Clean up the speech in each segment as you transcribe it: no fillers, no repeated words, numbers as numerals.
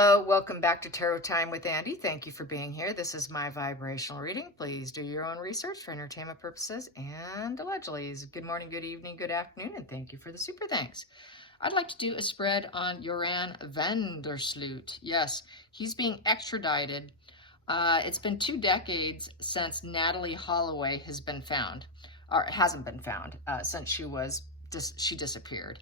Hello, welcome back to Tarot Time with Andy. Thank you for being here. This is my vibrational reading. Please do your own research for entertainment purposes and allegedly. Good morning, good evening, good afternoon, and thank you for the super thanks. I'd like to do a spread on Joran Vandersloot. Yes, he's being extradited. It's been 2 decades since Natalie Holloway has been found, or hasn't been found, since she disappeared.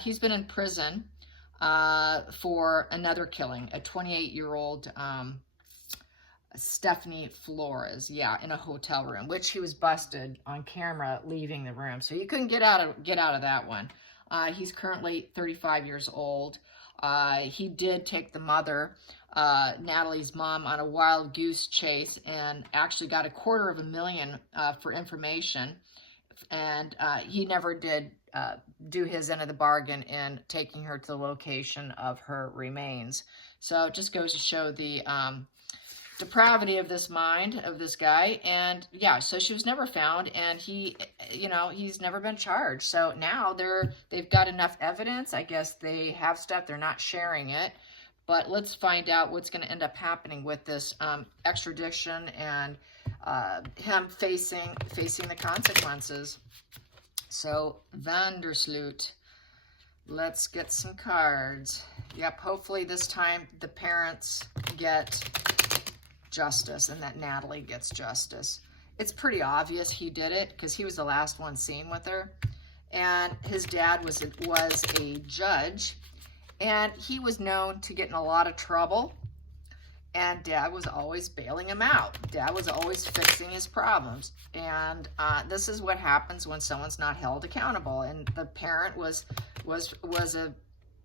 He's been in prison for another killing, a 28-year-old Stephanie Flores, in a hotel room, which he was busted on camera leaving the room, so you couldn't get out of that one. He's currently 35 years old. He did take the mother, Natalie's mom, on a wild goose chase and actually got $250,000 for information, and he never did do his end of the bargain in taking her to the location of her remains. So it just goes to show the depravity of this mind of this guy. And yeah, so she was never found, and he's never been charged. So now they've got enough evidence. I guess they have stuff, they're not sharing it, but let's find out what's going to end up happening with this extradition and him facing the consequences. So, Vandersloot, let's get some cards. Yep, hopefully this time the parents get justice and that Natalie gets justice. It's pretty obvious he did it because he was the last one seen with her. And his dad was a judge, and he was known to get in a lot of trouble. And Dad was always bailing him out. Dad was always fixing his problems. And this is what happens when someone's not held accountable. And the parent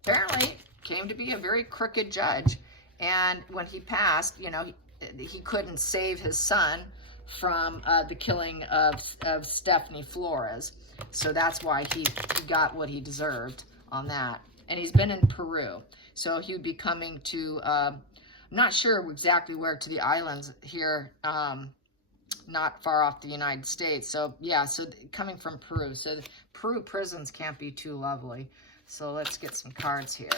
apparently came to be a very crooked judge. And when he passed, he couldn't save his son from the killing of Stephanie Flores. So that's why he got what he deserved on that. And he's been in Peru. So he would be coming to... I'm not sure exactly where, to the islands here, not far off the United States. So yeah, so coming from Peru. So the Peru prisons can't be too lovely. So let's get some cards here.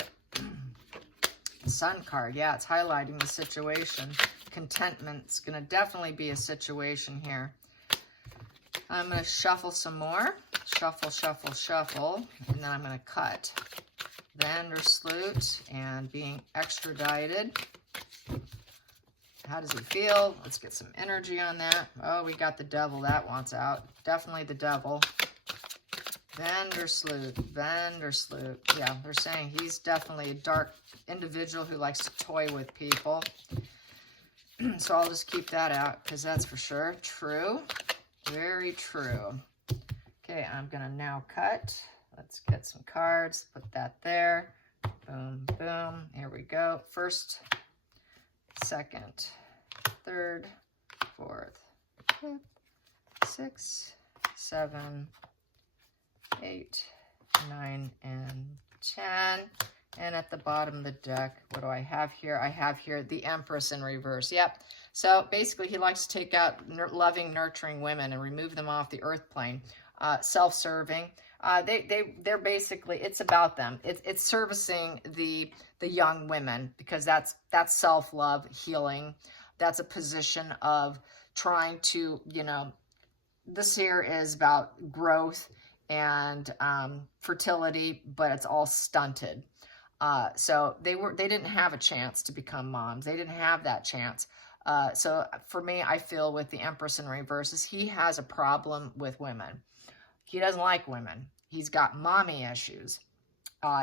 Sun card, yeah, it's highlighting the situation. Contentment's gonna definitely be a situation here. I'm gonna shuffle some more. Shuffle, shuffle, shuffle, and then I'm gonna cut. Vandersloot and being extradited. How does he feel? Let's get some energy on that. Oh, we got the devil. That wants out. Definitely the devil. Vandersloot. Yeah, they're saying he's definitely a dark individual who likes to toy with people. So I'll just keep that out because that's for sure true. Very true. Okay, I'm going to now cut. Let's get some cards. Put that there. Boom, boom. Here we go. First, second, third, fourth, fifth, 6, 7, 8, 9, and 10. And at the bottom of the deck, what do I have here? I have here the Empress in reverse. Yep. So basically, he likes to take out loving, nurturing women and remove them off the earth plane. Self-serving. They're basically, it's about them. It's servicing the young women, because that's self-love, healing. That's a position of trying to, this here is about growth and fertility, but it's all stunted. So they didn't have a chance to become moms. They didn't have that chance. So for me, I feel with the Empress in reverse is he has a problem with women. He doesn't like women. He's got mommy issues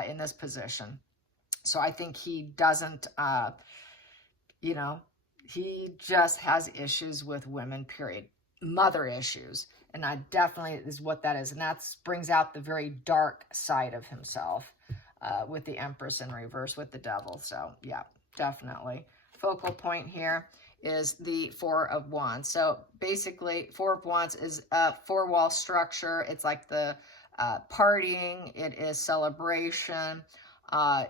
in this position. So I think he doesn't, he just has issues with women, period. Mother issues. And I definitely is what that is. And that brings out the very dark side of himself with the Empress in reverse with the devil. So yeah, definitely. Focal point here is the Four of Wands. So basically, Four of Wands is a four-wall structure. It's like the partying. It is celebration.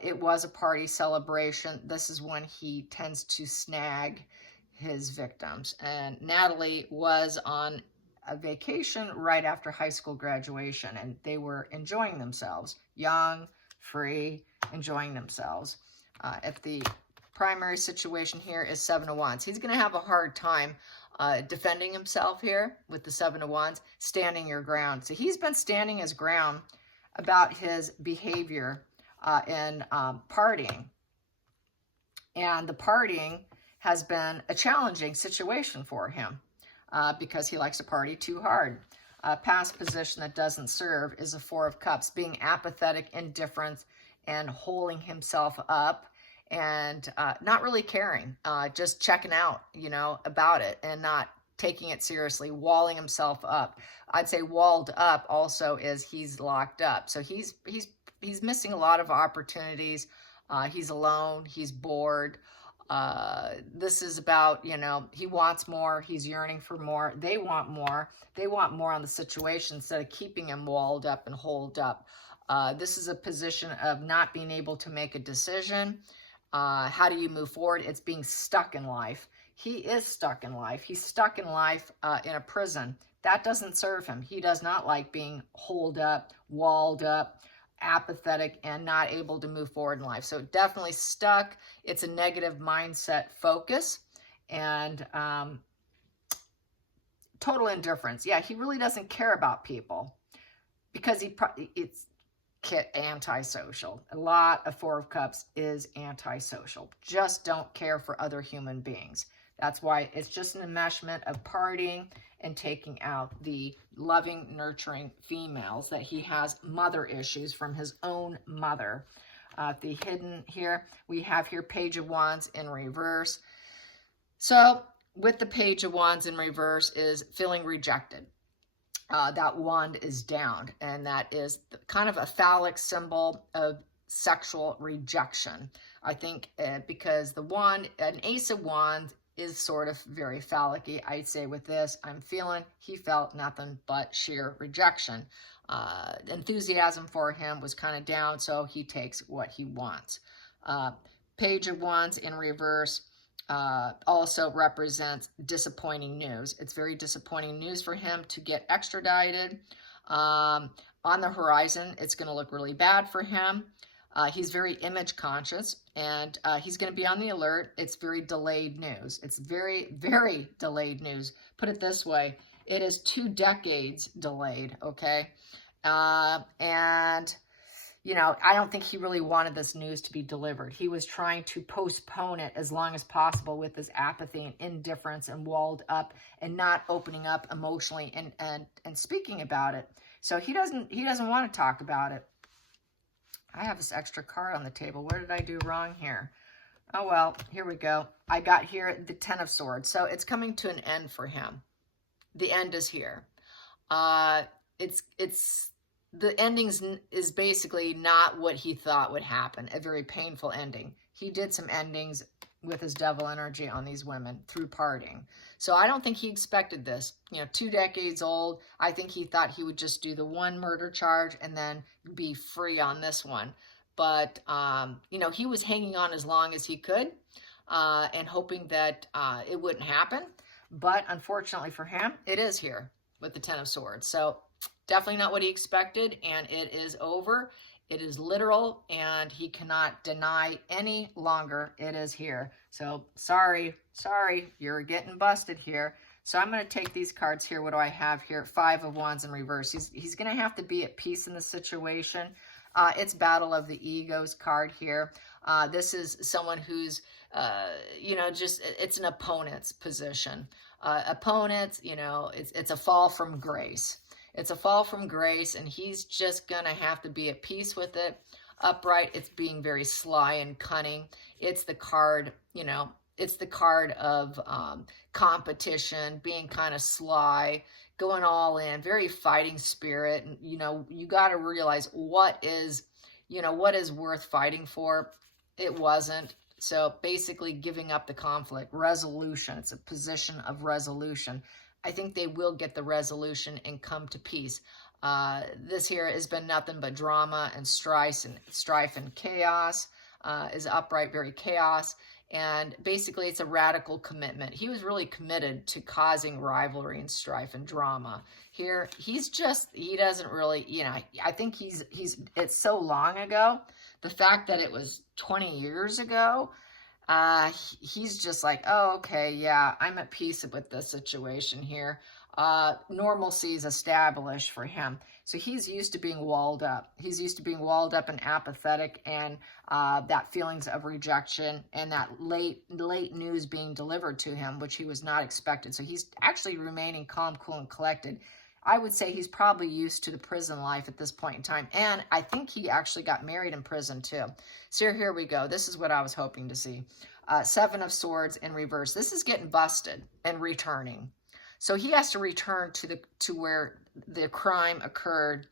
It was a party celebration. This is when he tends to snag his victims. And Natalie was on a vacation right after high school graduation, and they were enjoying themselves. Young, free, enjoying themselves at the primary situation here is 7 of Wands. He's going to have a hard time defending himself here with the 7 of Wands, standing your ground. So he's been standing his ground about his behavior in partying. And the partying has been a challenging situation for him because he likes to party too hard. Past position that doesn't serve is a 4 of Cups, being apathetic, indifferent, and holding himself up and not really caring, just checking out, you know, about it and not taking it seriously, walling himself up. I'd say walled up also is he's locked up. So he's missing a lot of opportunities. He's alone. He's bored. This is about, you know, he wants more. He's yearning for more. They want more. They want more on the situation instead of keeping him walled up and holed up. This is a position of not being able to make a decision. How do you move forward? It's being stuck in life. He is stuck in life. He's stuck in life in a prison. That doesn't serve him. He does not like being holed up, walled up, apathetic, and not able to move forward in life. So definitely stuck. It's a negative mindset focus and total indifference. Yeah, he really doesn't care about people because it's antisocial. A lot of 4 of Cups is antisocial. Just don't care for other human beings. That's why it's just an enmeshment of partying and taking out the loving, nurturing females that he has mother issues from his own mother. The hidden here, we have here Page of Wands in reverse. So with the Page of Wands in reverse is feeling rejected. That wand is down, and that is kind of a phallic symbol of sexual rejection. I think because the wand, an Ace of Wands, is sort of very phallic-y. I'd say with this, I'm feeling he felt nothing but sheer rejection. Enthusiasm for him was kind of down, so he takes what he wants. Page of Wands in reverse also represents disappointing news. It's very disappointing news for him to get extradited. On the horizon, it's going to look really bad for him. He's very image conscious, and he's going to be on the alert. It's very delayed news. It's very, very delayed news. Put it this way, it is 2 decades delayed, okay? And, you know, I don't think he really wanted this news to be delivered. He was trying to postpone it as long as possible with his apathy and indifference and walled up and not opening up emotionally and speaking about it. So he doesn't want to talk about it. I have this extra card on the table. What did I do wrong here? Oh, well, here we go. I got here the 10 of Swords. So it's coming to an end for him. The end is here. The endings is basically not what he thought would happen. A very painful ending. He did some endings with his devil energy on these women through parting. So I don't think he expected this. You know, 2 decades old. I think he thought he would just do the 1 murder charge and then be free on this one. But, you know, he was hanging on as long as he could and hoping that it wouldn't happen. But unfortunately for him, it is here with the 10 of Swords. So definitely not what he expected, and it is over. It is literal, and he cannot deny any longer it is here. So sorry, you're getting busted here. So I'm going to take these cards here. What do I have here? 5 of Wands in reverse. He's going to have to be at peace in the situation. It's Battle of the Egos card here. This is someone who's, you know, just, it's an opponent's position. Opponents, you know, it's a fall from grace. It's a fall from grace, and he's just going to have to be at peace with it. Upright, it's being very sly and cunning. It's the card, you know, it's the card of competition, being kind of sly, going all in, very fighting spirit. And, you know, you got to realize what is, you know, what is worth fighting for. It wasn't. So basically giving up the conflict, resolution. It's a position of resolution. I think they will get the resolution and come to peace. This here has been nothing but drama and strife and chaos. Is upright, very chaos. And basically it's a radical commitment. He was really committed to causing rivalry and strife and drama. Here, he doesn't really, you know, I think it's so long ago. The fact that it was 20 years ago, He's just like, oh, okay, yeah, I'm at peace with this situation here. Normalcy is established for him. So he's used to being walled up. He's used to being walled up and apathetic, and that feelings of rejection and that late news being delivered to him, which he was not expected. So he's actually remaining calm, cool, and collected. I would say he's probably used to the prison life at this point in time. And I think he actually got married in prison too. So here we go. This is what I was hoping to see. Seven of Swords in reverse. This is getting busted and returning. So he has to return to where the crime occurred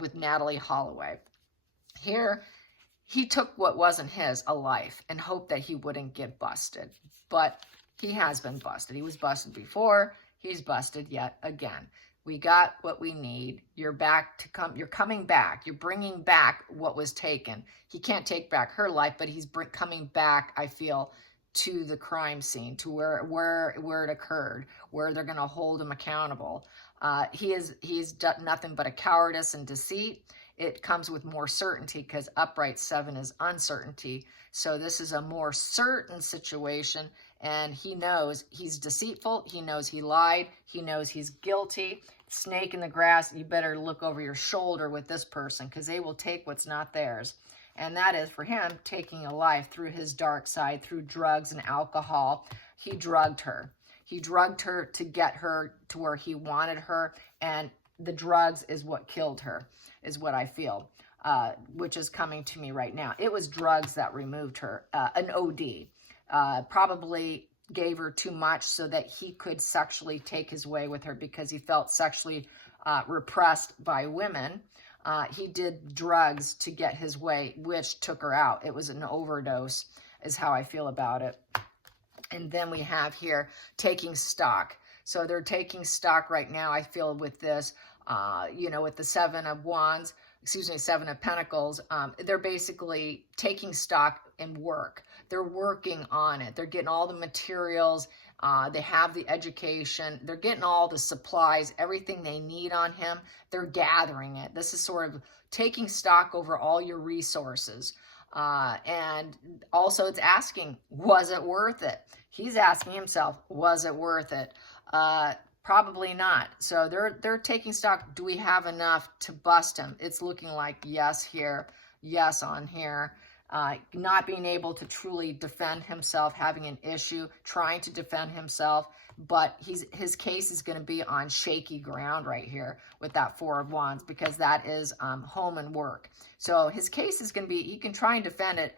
with Natalie Holloway. Here, he took what wasn't his, a life, and hoped that he wouldn't get busted. But he has been busted. He was busted before. He's busted yet again. We got what we need. You're coming back. You're bringing back what was taken. He can't take back her life, but he's coming back, I feel, to the crime scene, to where it occurred, where they're going to hold him accountable. He's done nothing but a cowardice and deceit. It comes with more certainty because upright 7 is uncertainty. So this is a more certain situation, and he knows he's deceitful. He knows he lied. He knows he's guilty. Snake in the grass, you better look over your shoulder with this person because they will take what's not theirs. And that is, for him, taking a life through his dark side, through drugs and alcohol. He drugged her. He drugged her to get her to where he wanted her, and the drugs is what killed her, is what I feel, which is coming to me right now. It was drugs that removed her, an OD. Probably gave her too much so that he could sexually take his way with her because he felt sexually repressed by women. He did drugs to get his way, which took her out. It was an overdose, is how I feel about it. And then we have here taking stock. So they're taking stock right now, I feel, with this, with the Seven of Pentacles. They're basically taking stock in work. They're working on it. They're getting all the materials. They have the education. They're getting all the supplies, everything they need on him. They're gathering it. This is sort of taking stock over all your resources. And also it's asking, was it worth it? He's asking himself, was it worth it? Probably not. So they're taking stock. Do we have enough to bust him? It's looking like yes here, yes on here. Not being able to truly defend himself, having an issue, trying to defend himself, but his case is going to be on shaky ground right here with that Four of Wands, because that is home and work. So his case is going to be, he can try and defend it,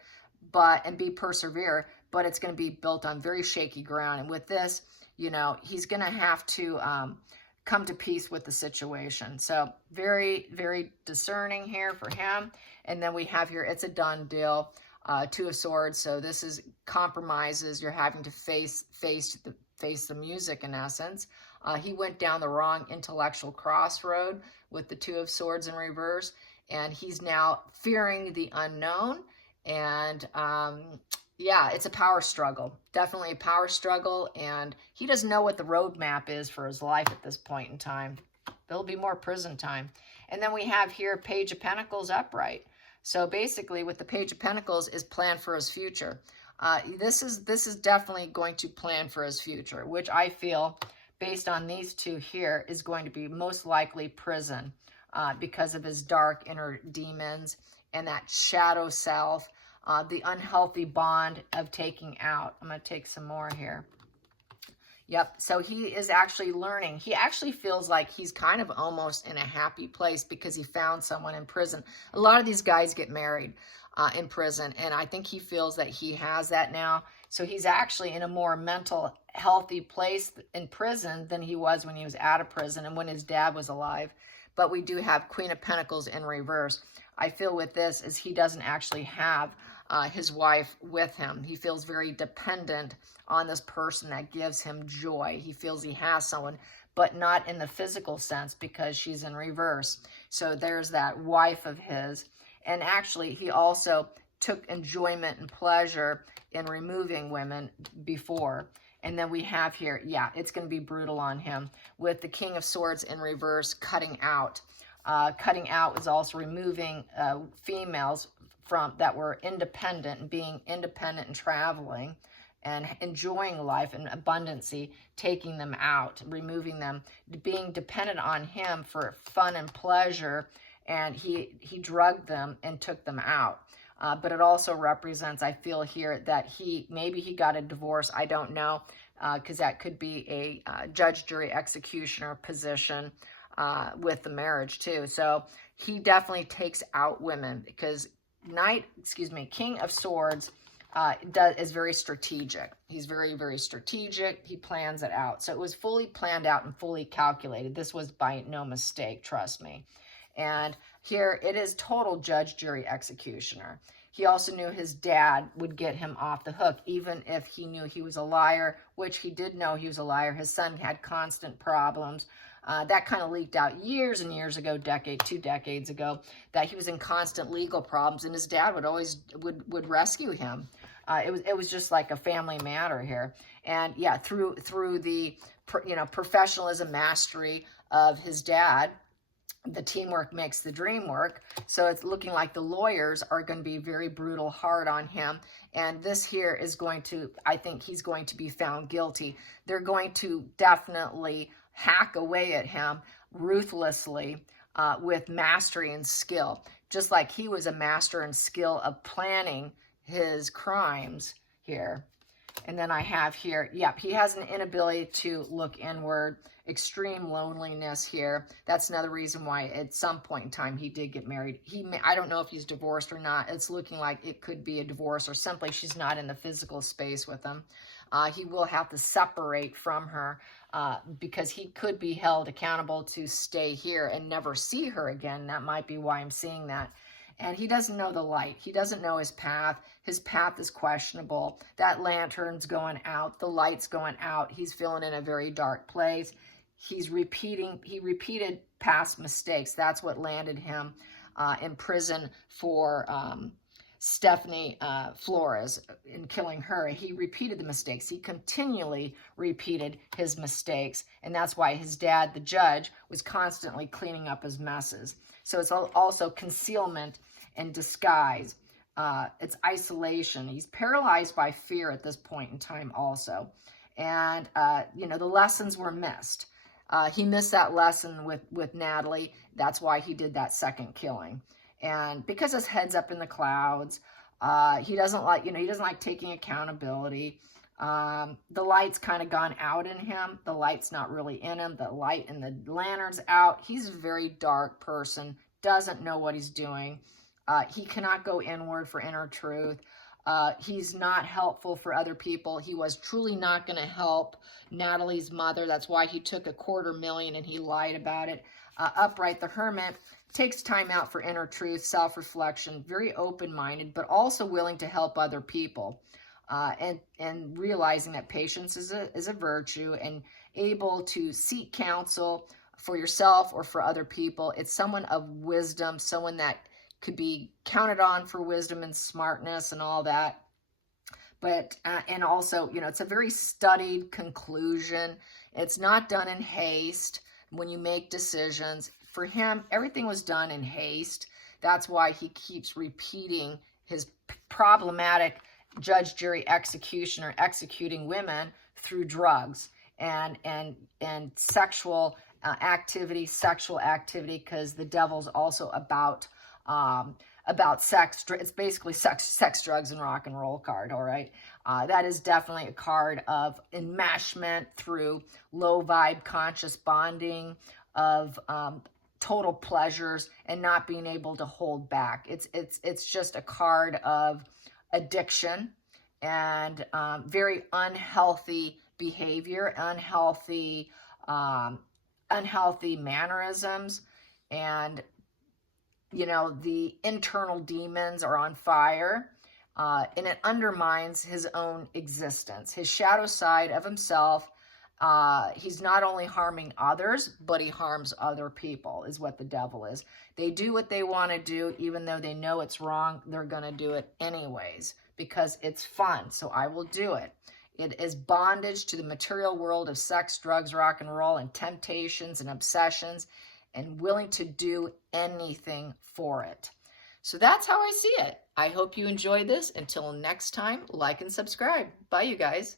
and be persevere, but it's going to be built on very shaky ground. And with this, he's going to have to come to peace with the situation. So very, very discerning here for him. And then we have here, it's a done deal, Two of Swords. So this is compromises. You're having to face the music in essence. He went down the wrong intellectual crossroad with the Two of Swords in reverse, and he's now fearing the unknown. And yeah, it's a power struggle, definitely a power struggle. And he doesn't know what the roadmap is for his life at this point in time. There'll be more prison time. And then we have here Page of Pentacles upright. So basically with the Page of Pentacles is plan for his future. This is definitely going to plan for his future, which I feel based on these two here is going to be most likely prison because of his dark inner demons and that shadow self, the unhealthy bond of taking out. I'm going to take some more here. Yep, so he is actually learning. He actually feels like he's kind of almost in a happy place because he found someone in prison. A lot of these guys get married in prison, and I think he feels that he has that now. So he's actually in a more mental, healthy place in prison than he was when he was out of prison and when his dad was alive. But we do have Queen of Pentacles in reverse. I feel with this is he doesn't actually have his wife with him. He feels very dependent on this person that gives him joy. He feels he has someone, but not in the physical sense because she's in reverse. So there's that wife of his. And actually, he also took enjoyment and pleasure in removing women before. And then we have here, yeah, it's going to be brutal on him with the King of Swords in reverse, cutting out. Cutting out is also removing females that were independent and being independent and traveling and enjoying life and abundancy, taking them out, removing them, being dependent on him for fun and pleasure, and he drugged them and took them out. But it also represents, I feel here, that maybe he got a divorce. I don't know, because that could be a judge, jury, executioner position with the marriage too. So he definitely takes out women, because King of Swords is very strategic. He's very, very strategic. He plans it out. So it was fully planned out and fully calculated. This was by no mistake, trust me. And here it is total judge, jury, executioner. He also knew his dad would get him off the hook, even if he knew he was a liar, which he did know he was a liar. His son had constant problems. That kind of leaked out years and years ago, 2 decades ago, that he was in constant legal problems, and his dad would always would rescue him. It was just like a family matter here. And yeah, through the professionalism, mastery of his dad, the teamwork makes the dream work. So it's looking like the lawyers are going to be very brutal, hard on him. And this here is going to, I think he's going to be found guilty. They're going to definitely hack away at him ruthlessly with mastery and skill. Just like he was a master and skill of planning his crimes here. And then I have here, yep, he has an inability to look inward, extreme loneliness here. That's another reason why at some point in time he did get married. I don't know if he's divorced or not. It's looking like it could be a divorce, or simply she's not in the physical space with him. He will have to separate from her because he could be held accountable to stay here and never see her again. That might be why I'm seeing that. And he doesn't know the light. He doesn't know his path. His path is questionable. That lantern's going out. The light's going out. He's feeling in a very dark place. He repeated past mistakes. That's what landed him in prison for Stephanie Flores in killing her. He repeated the mistakes. He continually repeated his mistakes. And that's why his dad, the judge, was constantly cleaning up his messes. So it's also concealment and disguise. It's isolation. He's paralyzed by fear at this point in time also. And, the lessons were missed. He missed that lesson with Natalie. That's why he did that second killing. And because his head's up in the clouds, he doesn't like taking accountability. The light's kind of gone out in him. The light's not really in him. The light in the lantern's out. He's a very dark person, doesn't know what he's doing. He cannot go inward for inner truth. He's not helpful for other people. He was truly not going to help Natalie's mother. That's why he took $250,000 and he lied about it. Upright the Hermit takes time out for inner truth, self-reflection, very open-minded, but also willing to help other people. And realizing that patience is a virtue, and able to seek counsel for yourself or for other people. It's someone of wisdom, someone that could be counted on for wisdom and smartness and all that. But, and also, it's a very studied conclusion. It's not done in haste when you make decisions. For him, everything was done in haste. That's why he keeps repeating his problematic judge, jury, executioner, executing women through drugs and sexual activity, because the devil's also about sex. It's basically sex, drugs, and rock and roll card, all right? That is definitely a card of enmeshment through low vibe conscious bonding, of total pleasures and not being able to hold back. It's just a card of addiction and very unhealthy behavior, unhealthy mannerisms, and the internal demons are on fire, and it undermines his own existence, his shadow side of himself. He's not only harming others, but he harms other people, is what the devil is. They do what they want to do, even though they know it's wrong. They're going to do it anyways because it's fun. So I will do it. It is bondage to the material world of sex, drugs, rock and roll, and temptations and obsessions, and willing to do anything for it. So that's how I see it. I hope you enjoyed this. Until next time, like and subscribe. Bye, you guys.